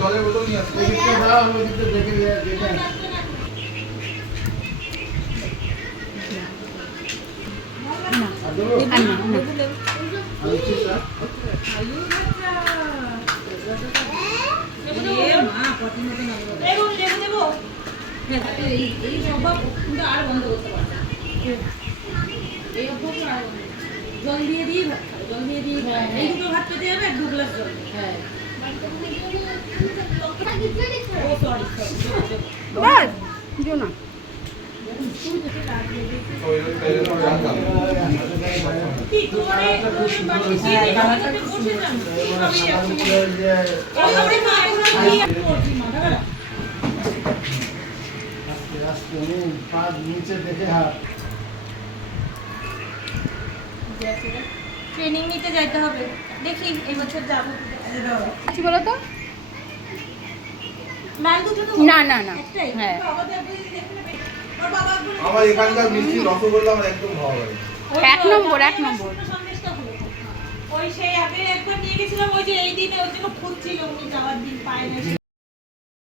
জলের বোতল নিয়ে আসতে জল দিয়ে দিয়ে ভাত খাবে, জল দিয়ে দিয়ে এই দুটো ভাত পেতে যাবে 2 গ্লাস জল। হ্যাঁ ও সরি বল দিও না কি করে তুমি বাকি দিয়ে দিতে বসে যান ওই ওরে মা এখন কি করছি মাথা খারাপ আস্তে আস্তে পা নিচে দেখে হাত ট্রেনিং নিতে যাইতে হবে, দেখি এই বছর যাবো। কি বলো তো লাল দুটো তো না না না একটাই হ্যাঁ বাবা দেখবে ওর বাবা আমার এখানকার মিষ্টি রসগোল্লা আমার একদম ভালো লাগে। এক নম্বর এক নম্বর সন্দেশটা হলো ওই সেই আগে একবার নিয়ে গেছিলাম ওই যে এই দিনে ওর জন্য খুঁজছিল উনি যাওয়ার দিন পায় না